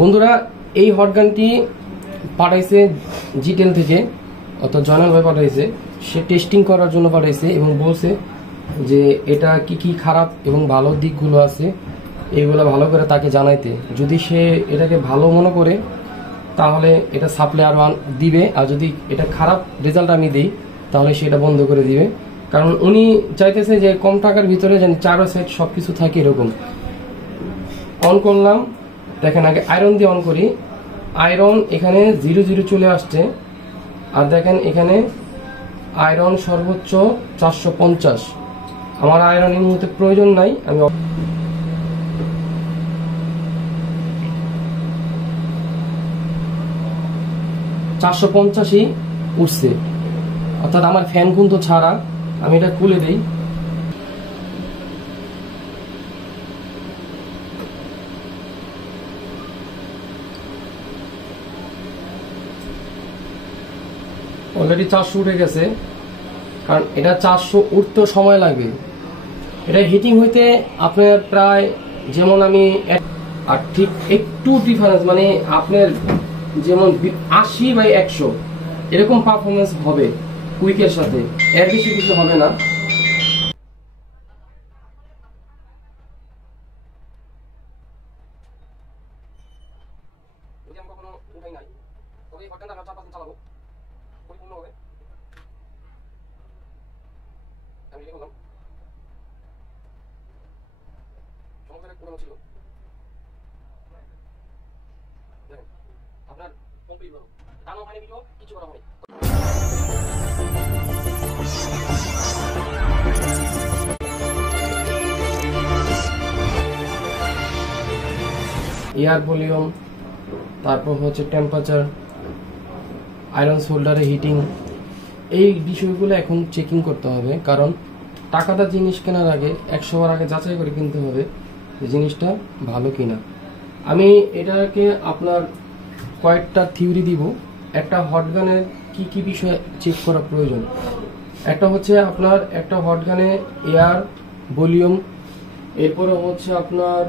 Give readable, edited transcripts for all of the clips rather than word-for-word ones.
বন্ধুরা এই হটগানটি পাঠাইছে জিটেল থেকে, অর্থাৎ জয়নাল ভাই পাঠাইছে। সে টেস্টিং করার জন্য পাঠাইছে এবং বলছে যে এটা কি কি খারাপ এবং ভালো দিকগুলো আছে এইগুলো ভালো করে তাকে জানাইতে। যদি সে এটাকে ভালো মনে করে তাহলে এটা সাপ্লাই আরো দিবে, আর যদি এটা খারাপ রেজাল্ট আমি দিই তাহলে সেটা বন্ধ করে দিবে। কারণ উনি চাইতেছে যে কম টাকার ভিতরে যেন চারো সাইড সবকিছু থাকে এরকম। অন করলাম, দেখেন আগে আয়রন দিয়ে অন করি। আয়রন এখানে 00 চলে আসছে, আর দেখেন এখানে আয়রন সর্বোচ্চ 450। আমার আয়রন এই মুহূর্তে প্রয়োজন নাই, আমি 450ই উঠছে, অর্থাৎ আমার ফ্যান কিন্তু ছাড়া। আমি এটা খুলে দিই। অলরেডি 400 উঠে গেছে, কারণ এটা 400 উঠতেও সময় লাগবে। এটা হিটিং হইতে আপনার প্রায়, যেমন আমি আর ঠিক একটু ডিফারেন্স, মানে আপনার যেমন 80/100 এরকম পারফরমেন্স হবে কুইকের সাথে, এর বেশি কিছু হবে না। যদি আমি কখনো উঠাই নাই তবে এই হটগানটা আমরা 4-5 দিন চালাবো পরিপূর্ণ হবে। আমি রেখে বললাম সমস্ত একটা পুরানো ছিল, দেখেন আপনার কমপ্লিট হলো, টানো হয়নি, ভিডিও কিছু করা হয়নি। এয়ার ভলিউম, তারপর হচ্ছে টেম্পারেচার, আয়রন সোল্ডারে হিটিং, এই বিষয়গুলো এখন চেকিং করতে হবে। কারণ টাকাটা জিনিস কেনার আগে 100 বার আগে যাচাই করে কিনতে হবে যে জিনিসটা ভালো কিনা। আমি এটাকে আপনার কয়েকটা থিওরি দিব। একটা হটগানের কি কি বিষয় চেক করা প্রয়োজন। একটা হচ্ছে আপনার একটা হটগানে এয়ার ভলিউম, এরপরে হচ্ছে আপনার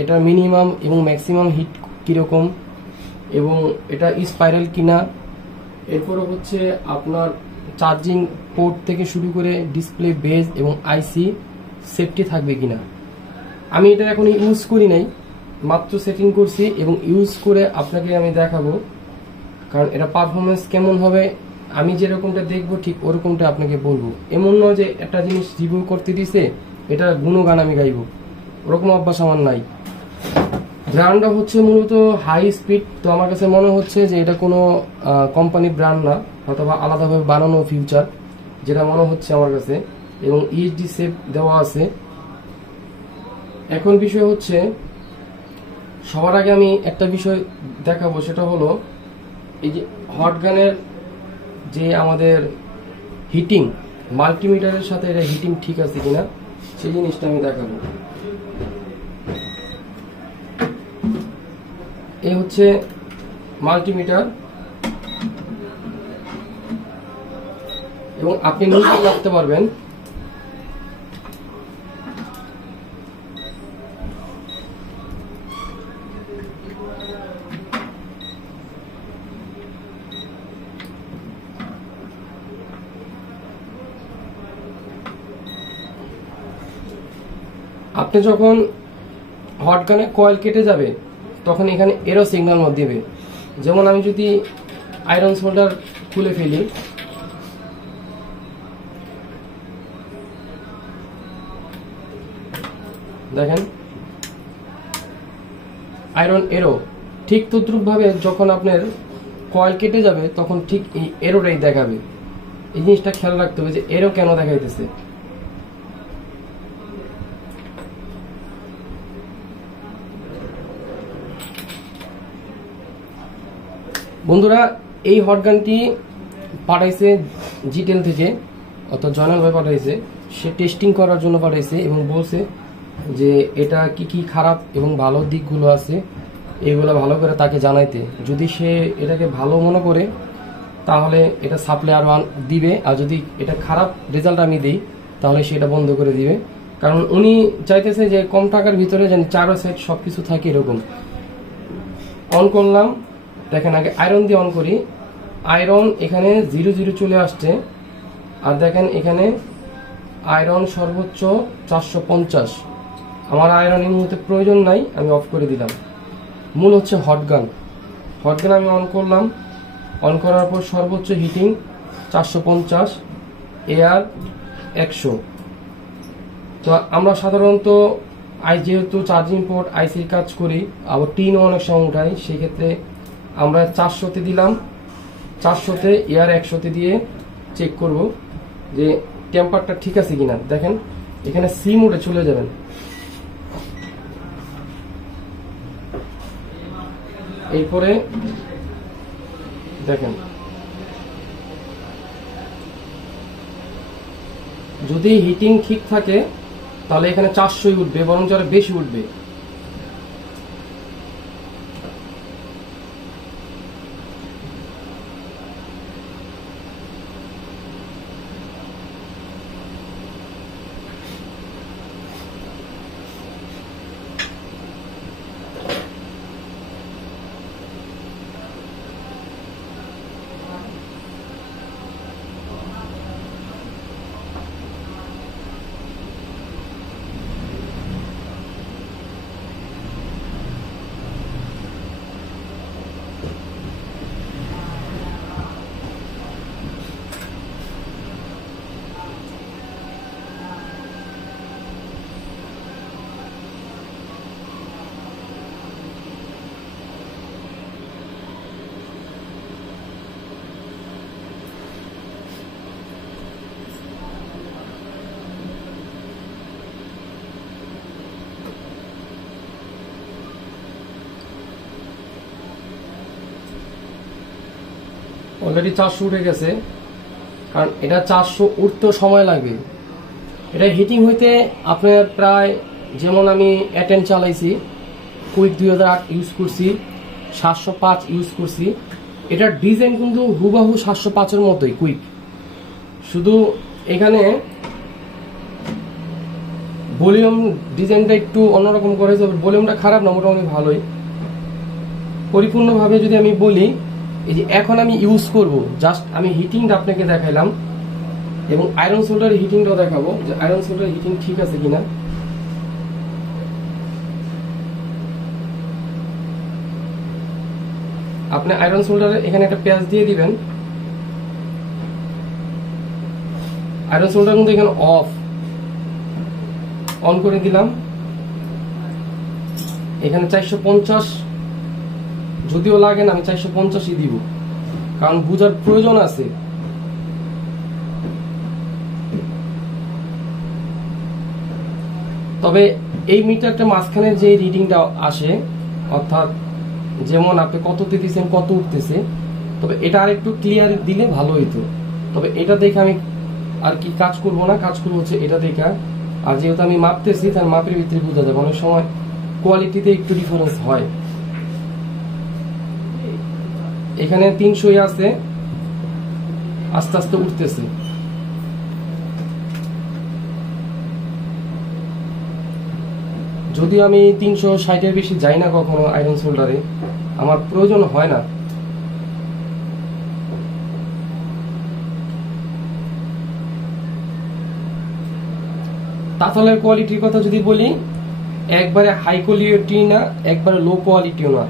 এটা মিনিমাম এবং ম্যাক্সিমাম হিট কিরকম, এবং এটা স্পাইরাল কিনা। এরপরে হচ্ছে আপনার চার্জিং পোর্ট থেকে শুরু করে ডিসপ্লে বেজ এবং আইসি সেফটি থাকবে কিনা। আমি এটা এখন ইউজ করি নাই, মাত্র সেটিং করছি এবং ইউজ করে আপনাকে আমি দেখাবো। কারণ এটা পারফরমেন্স কেমন হবে আমি যেরকমটা দেখবো ঠিক ওরকমটা আপনাকে বলবো। এমন নয় যে একটা জিনিস রিভিউ করতে দিছে এটা গুণগান আমি গাইবো, ওরকম অভ্যাস আমার নাই। ব্র্যান্ডটা হচ্ছে মূলত হাই স্পিড, তো আমার কাছে মনে হচ্ছে যে এটা কোনো কোম্পানি ব্র্যান্ড না, অথবা আলাদাভাবে বানানো ফিউচার, যেটা মনে হচ্ছে আমার কাছে। এবং ইএসডি সেভ দেওয়া আছে। এখন বিষয় হচ্ছে, সবার আগে আমি একটা বিষয় দেখাবো, সেটা হলো এই যে হটগানের যে আমাদের হিটিং, মাল্টিমিটারের সাথে এটা হিটিং ঠিক আছে কিনা সেই জিনিসটা আমি দেখাবো। এই হচ্ছে মাল্টিমিটার, এবং আপনি নিজে রাখতে পারবেন। আপনি যখন হটগানে কয়েল কেটে যাবে তখন এখানে এরো সিগন্যাল মধ্যে দেবে। যেমন আমি যদি আয়রন সোল্ডার খুলে ফেলি, দেখেন আয়রন এরো, ঠিক তদ্রুপ ভাবে যখন আপনার কয়েল কেটে যাবে তখন ঠিক এই এরোটাই দেখাবে। এই জিনিসটা খেয়াল রাখতে হবে যে এরো কেন দেখাইতেছে। বন্ধুরা এই হটগানটি পাঠাইছে জিটেল থেকে, অর্থাৎ জয়নাল ভাই পাঠাইছে। সে টেস্টিং করার জন্য পাঠাইছে এবং বলছে যে এটা কি কি খারাপ এবং ভালো দিকগুলো আছে এইগুলো ভালো করে তাকে জানাইতে। যদি সে এটাকে ভালো মনে করে তাহলে এটা সাপ্লাই আরো দিবে, আর যদি এটা খারাপ রেজাল্ট আমি দিই তাহলে সেটা বন্ধ করে দিবে। কারণ উনি চাইতেছে যে কম টাকার ভিতরে যেন চারো সাইড সবকিছু থাকে এরকম। অন করলাম, দেখেন আগে আয়রন দিয়ে অন করি, আয়রন এখানে 00 চলে আসছে। আর দেখেন এখানে আয়রন সর্বোচ্চ 450। আমার আয়রন এই মুহূর্তে প্রয়োজন নাই, আমি অফ করে দিলাম। মূল হচ্ছে হটগান। হটগান আমি অন করলাম, অন করার পর সর্বোচ্চ হিটিং 450, এয়ার 100। তো আমরা সাধারণত যেহেতু চার্জিং পোর্ট আইসির কাজ করি, আবার টিনও অনেক সময় উঠাই, সেক্ষেত্রে আমরা 400-তে দিলাম। 400-তে এয়ার 100-তে দিয়ে চেক করব যে টেম্পারটা ঠিক আছে কিনা। দেখেন এখানে সি মোডে চলে যাবেন, এরপরে দেখেন যদি হিটিং ঠিক থাকে তাহলে এখানে 400ই উঠবে, বরং আরো বেশি উঠবে। অলরেডি 400 উঠে গেছে, কারণ এটা 400 উঠতেও সময় লাগবে। এটা হিটিং হইতে আপনার প্রায়, যেমন আমি A10 চালাইছি, কুইক 2008 ইউজ করছি, 705 ইউজ করছি। এটার ডিজাইন কিন্তু হুবাহু 705-এর মতোই কুইক, শুধু এখানে ভলিউম ডিজাইনটা একটু অন্যরকম করেছে। ভলিউমটা খারাপ না, মোটামুটি ভালোই। পরিপূর্ণভাবে যদি আমি বলি, এই যে এখন আমি ইউজ করব, জাস্ট আমি হিটিংটা আপনাকে দেখাইলাম এবং আয়রন সোল্ডারের হিটিংটাও দেখাবো যে আয়রন সোল্ডারের হিটিং ঠিক আছে কিনা। আপনি আয়রন সোল্ডারে এখানে একটা প্যাচ দিয়ে দিবেন। আয়রন সোল্ডার কিন্তু এখানে অন করে দিলাম। এখানে 450 যদিও লাগে না, আমি 450ই দিব, কারণ বুঝার প্রয়োজন আছে। তবে এই মিটারটা মাঝখানে যে রিডিংটা আসে, অর্থাৎ যেমন আপনি কততে দিচ্ছেন, কত উঠতেছে, তবে এটা আর একটু ক্লিয়ার দিলে ভালো হইতো। তবে এটা দেখে আমি আর কি কাজ করব না, কাজ করবো হচ্ছে এটা দেখা। আর যেহেতু আমি মাপতেছি, তার মাপের ভিতরে বোঝা যাবে, অনেক সময় কোয়ালিটিতে একটু ডিফারেন্স হয়। এখানে 300 আছে, আস্তে আস্তে উঠতেছে। যদিও আমি 360-এর বেশি যাই না কখনো আয়রন সোল্ডারে, আমার প্রয়োজন হয় না। তাছাড়া কোয়ালিটির কথা যদি বলি, একবারে হাই কোয়ালিটি না, একবারে লো কোয়ালিটিও না,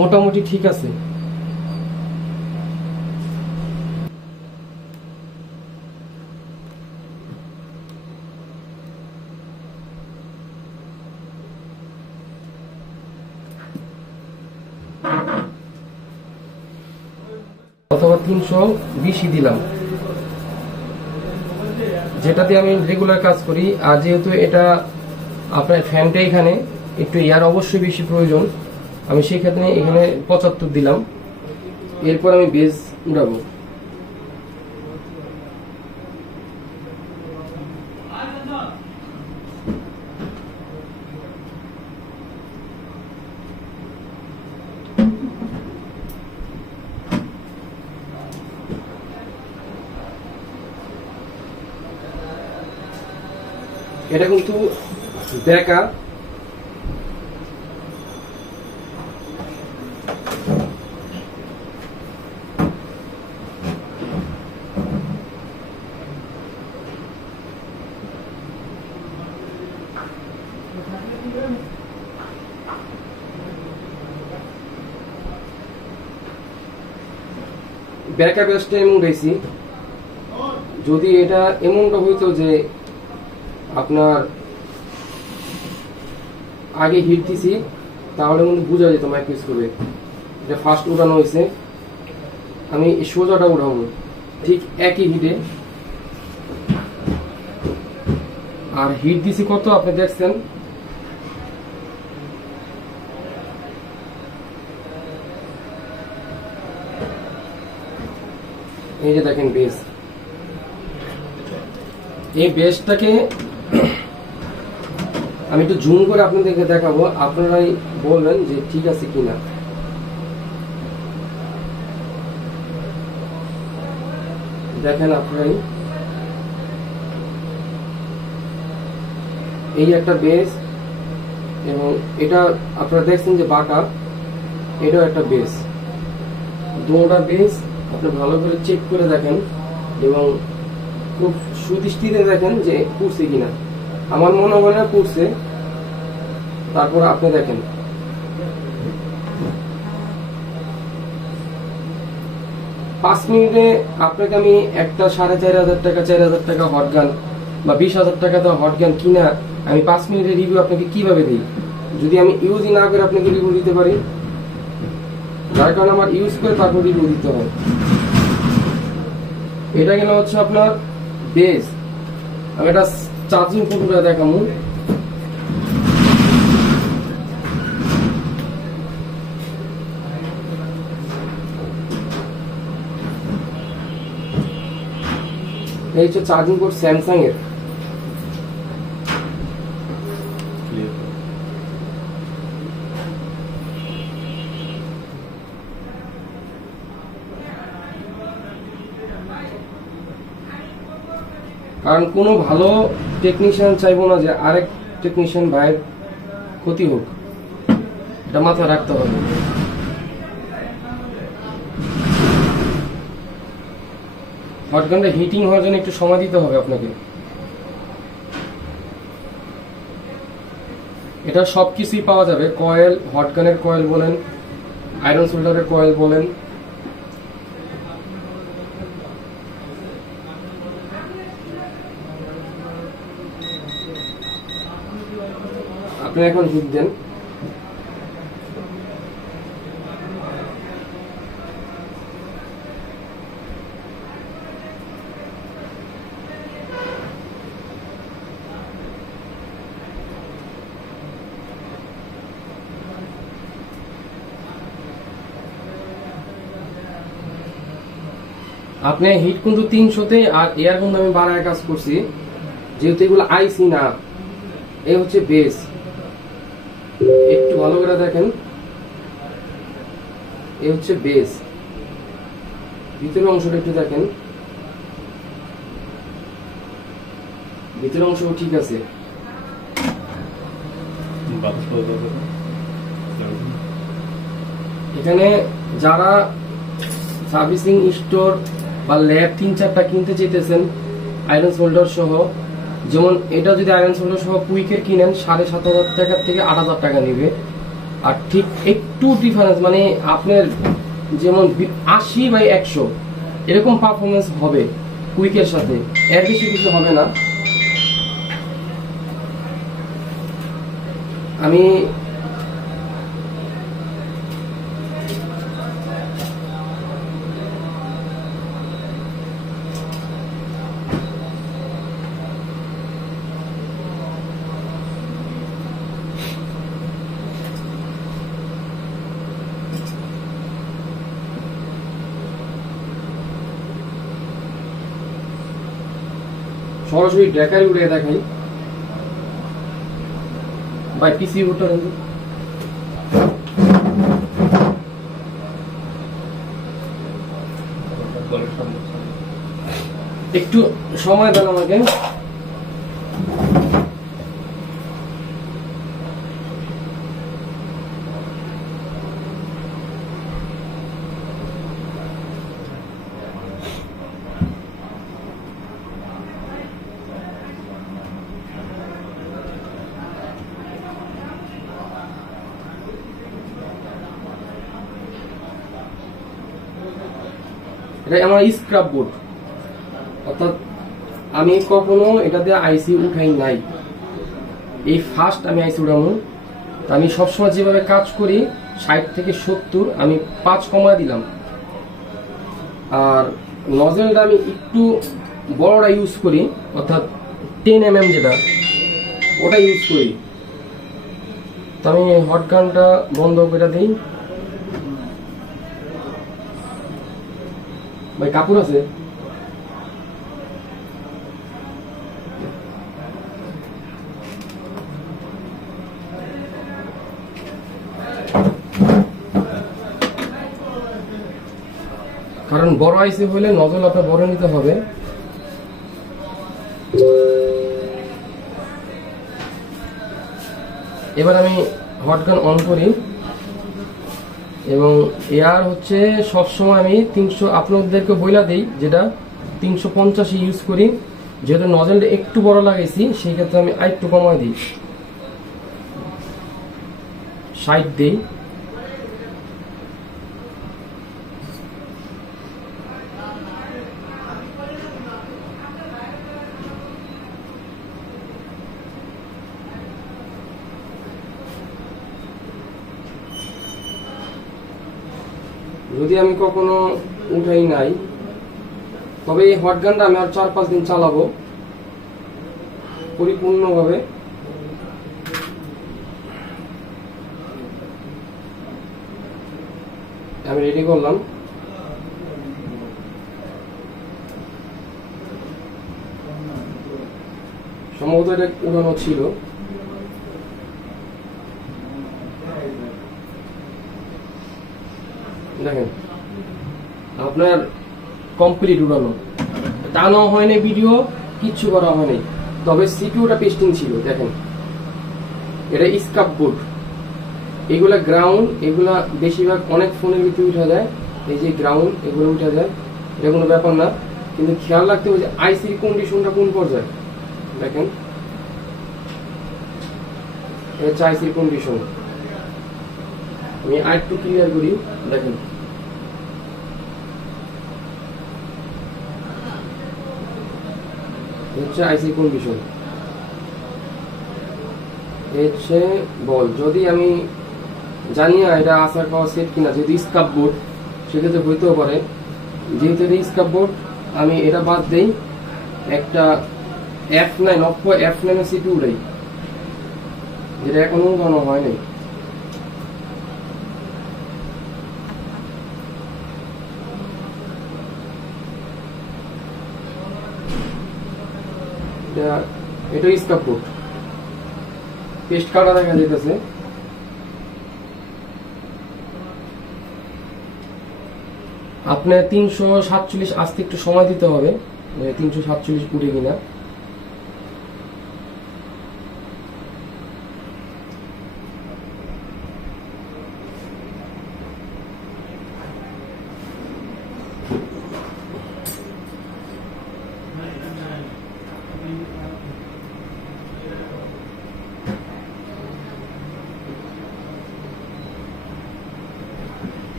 মোটামুটি ঠিক আছে। অথবা 320 দিলাম, যেটাতে আমি রেগুলার কাজ করি। আর যেহেতু এটা আপনার ফ্যানটা এখানে একটু এয়ার অবশ্যই বেশি প্রয়োজন, আমি সেই ক্ষেত্রে এখানে 75 দিলাম। এরপর আমি বেজ উড়াবো। এটা কিন্তু দেখা ব্যাকআপ এসটা এমন রয়েছি, যদি এটা এমনটা হইতো যে আপনার আগে হিট দিছি তাহলে কিন্তু বোঝা যেত মাইক্রোস্কোপে এটা ফার্স্ট উঠানো হয়েছে। আমি সোজাটা উঠাবো ঠিক একই হিটে, আর হিট দিছি কত আপনি দেখছেন, এই যে দেখেন বেস। এই বেসটাকে আমি একটু জুম করে আপনাদেরকে দেখাবো, আপনারাই বলবেন যে ঠিক আছে কিনা। দেখেন আপনারাই, এই একটা বেস এবং এটা আপনারা দেখছেন যে বাঁকা, এটাও একটা বেস, দুটা বেস আপনি ভালো করে চেক করে দেখেন এবং খুব সুদৃষ্টিতে দেখেন যে পুড়ছে কিনা। আমার মনে হয় না পুড়ছে, তারপর আপনি দেখেন। পাঁচ মিনিটে আপনাকে আমি একটা 4,500 টাকা 4,000 টাকা হটগান বা 20,000 টাকা তো হটগান কিনা আমি 5 মিনিটের রিভিউ আপনাকে কিভাবে দিই, যদি আমি ইউজই না করে আপনাকে রিভিউ দিতে পারি? যার কারণে আমার ইউজ করে তারপর রিভিউ দিতে হয়। এটা গেল হচ্ছে আপনার বেস। আমি এটা চার্জিং পুরোটা দেখাবো। এই হচ্ছে চার্জিং পোর্ট স্যামসাং এর। কারণ কোনো ভালো টেকনিশিয়ান চাইবো না যে আরেক টেকনিশিয়ান ভাইয়ের ক্ষতি হোক, এটা মাথায় রাখতে হবে। হটগানটা হিটিং হওয়ার জন্য একটু সময় দিতে হবে আপনাকে। এটা সবকিছুই পাওয়া যাবে, কয়েল, হটগানের কয়েল বলেন, আয়রন সোল্ডারের কয়েল বলেন, আপনি এখন হিট দেন। আপনি হিট কিন্তু 300-তে, আর এয়ার কিন্তু আমি বাড়ায় কাজ করছি যেহেতু এগুলো আইসি না। এই হচ্ছে বেস, একটু ভালো করে দেখেন, এই হচ্ছে বেস। ভিতরের অংশটা একটু দেখেন, ভিতরের অংশ ঠিক আছে। এখানে যারা সার্ভিসিং স্টোর বা ল্যাব 3-4টা কিনতে চাইতেছেন আয়রন সোল্ডার সহ, যেমন এটা যদি আয়রন সোল্ডার সহ কুইকের কিনেন 7,500 টাকা থেকে 8,000 টাকা নেবে। আর ঠিক একটু ডিফারেন্স, মানে আপনার যেমন 80/100 এরকম পারফরমেন্স হবে কুইকের সাথে, এর বেশি কিছু হবে না। আমি সরাসরি ড্র্যাকারে উড়ে দেখাই। ভাই পিসি উঠে একটু সময় দেন আমাকে। এটা আমার স্ক্রাব বোর্ড, অর্থাৎ আমি কখনো এটা দিয়ে আইসি উঠাই নাই, এই ফার্স্ট আমি আইসি উঠাবো। আমি সবসময় যেভাবে কাজ করি 60 থেকে 70 আমি 5 কমা দিলাম। আর নজেলটা আমি একটু বড়টা ইউজ করি, অর্থাৎ 10 mm যেটা ওটা ইউজ করি। তো আমি হট গানটা বন্ধ করে দিই। ভাই কাপড় আছে? কারণ বড় আইসি হলে নজল আপনার বড় নিতে হবে। এবার আমি হট গান অন করি এবং এয়ার হচ্ছে সবসময় আমি 300, আপনাদেরকে বইলা দিই যেটা 350 ইউজ করি। যেহেতু নজলটা একটু বড় লাগাইছি সেই ক্ষেত্রে আমি আরেকটু কমায় দিই, 60 দিই। যদি আমি কখনো উঠাই নাই, তবে এই হট গানটা আমি আর 4-5 দিন চালাবো পরিপূর্ণভাবে। আমি রেডি করলাম। সম্ভবত এটা উড়ানো ছিল। দেখেন আপনার কমপ্লিট উড়ানো, টানো হয়নি, ভিডিও কিচ্ছু করা হয়নি, তবে সিপিইউটা পেস্টিং ছিল। দেখেন এটা স্ক্রাব বোর্ড, এগুলা গ্রাউন্ড, এগুলা বেশিরভাগ অনেক ফোনের ভিতরে উঠা যায়। এই যে গ্রাউন্ড এগুলো উঠা যায়, এটা কোনো ব্যাপার না, কিন্তু খেয়াল রাখতে হবে যে আইসির কন্ডিশনটা কোন পর্যায়ে। দেখেন এটা হচ্ছে আইসির কন্ডিশন। আমি আরেকটু ক্লিয়ার করি, দেখেন হচ্ছে আইসি কন্ডিশন, হচ্ছে বল। যদি আমি জানি না এটা আসার পাওয়ার সেট কিনা, যদি স্ক্রাব বোর্ড সেক্ষেত্রে হইতেও পারে। যেহেতু এটা স্ক্রাব বোর্ড আমি এটা বাদ দেই, একটা F9 Oppo F9 সিপিইউ উঠাই, যেটা এখনো উঠানো হয়নি। এটা স্ক্রাব বোর্ড, পেস্ট কাটা দেখা যাইতেছে। আপনার 347 আসতে একটু সময় দিতে হবে, 347 উঠে কিনা।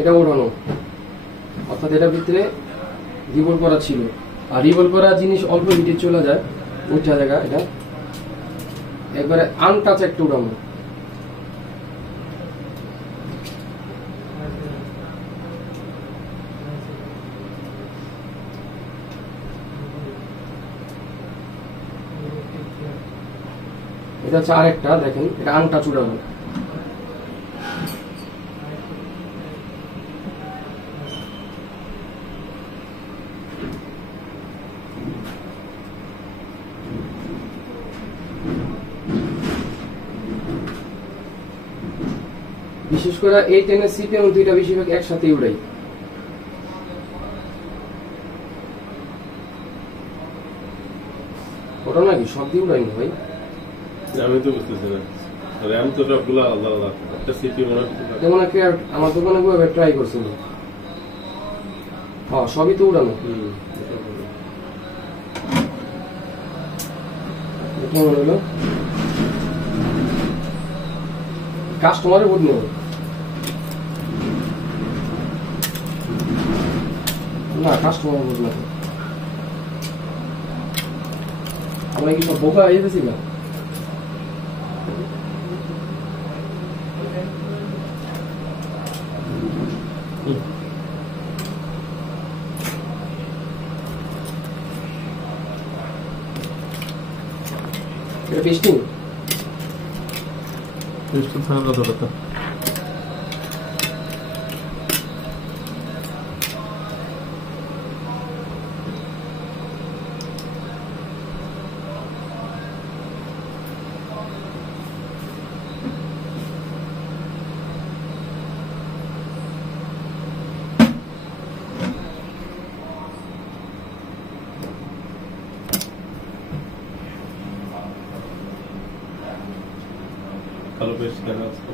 এটা ওঠানো, অর্থাৎ এটার ভিতরে রিভোল্ভ করা ছিল। আর রিভোল্ভ করা জিনিস অল্প হিটে চলে যায়, উঠা জায়গা। এটা একবারে আনটাচ একটা উঠানো। এটা হচ্ছে আরেকটা, দেখেন এটা আনটাচ উঠানো। বিশেষ করে এই টেনের সিপি আমি দুইটা বেশিরভাগ একসাথে উড়াই। ওটা নাকি সব দিয়ে উড়াই না ভাই, আমি তো বুঝতেছি না। আমি তো সবগুলো আলাদা আলাদা, একটা সিপি মনে হয় যেমন আমার দোকানে বইভাবে ট্রাই করছিল। হ্যাঁ সবই তো উড়ানো। কেমন হলো? কাস্টমারের বোধ নেই। না কাস্টমার বুঝবে না, আমরা কি সব বোকা হয়ে যেতেছি না? এটা পেস্টিং টেস্ট থাকা কতটা কালো পেস্ট দেখা যাচ্ছে।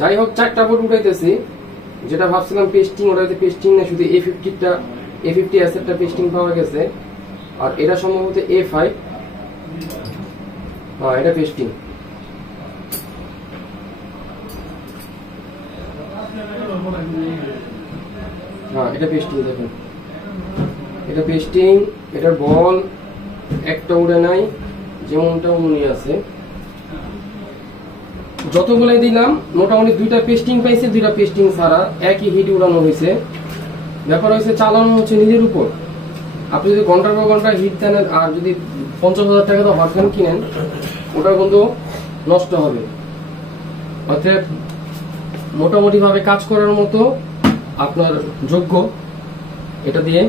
যাই হোক 4টা বোর্ড উঠাইতেছি, যেটা ভাবছিলাম পেস্টিং, ওটাতে পেস্টিং না, শুধু A50 অ্যাসেটটা পেস্টিং পাওয়া গেছে, আর এটা সম্ভবত A5, হ্যাঁ এটা পেস্টিং। হ্যাঁ এটা পেস্টিং, দেখুন এটা পেস্টিং। এটার বল একটা উড়ে নাই, যেমনটা অমনি আছে। যতগুলো দিলাম মোটামুটি 2টা পেস্টিং পাইছে, 2টা পেস্টিং ছাড়া একই হিট উড়ানো হয়েছে। ব্যাপার হয়েছে চালানো হচ্ছে নিজের উপর। আপনি যদি ঘন্টার পর ঘন্টা হিট দেন আর যদি 50,000 টাকা তো হট ফ্যান কিনেন, ওটা কিন্তু নষ্ট হবে। অর্থাৎ মোটামুটি ভাবে কাজ করার মতো আপনার যোগ্য এটা দিয়ে।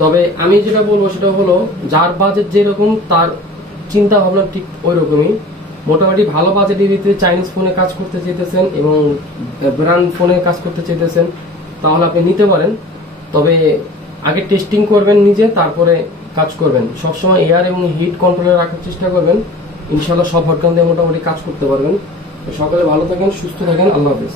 তবে আমি যেটা বলবো সেটা হলো, যার বাজেট যেরকম তার চিন্তা ভাবনা ঠিক ওই রকমই। মোটামুটি ভালো বাজেটের ভিতরে চাইনিজ ফোনে কাজ করতে চাইতেছেন এবং ব্র্যান্ড ফোনে কাজ করতে চাইতেছেন, তাহলে আপনি নিতে পারেন। তবে আগে টেস্টিং করবেন নিজে, তারপরে কাজ করবেন। সবসময় এয়ার এবং হিট কন্ট্রোলে রাখার চেষ্টা করবেন, ইনশাল্লাহ সব হটগান দিয়ে মোটামুটি কাজ করতে পারবেন। সকালে ভালো থাকেন, সুস্থ থাকেন, আল্লাহ হাফেজ।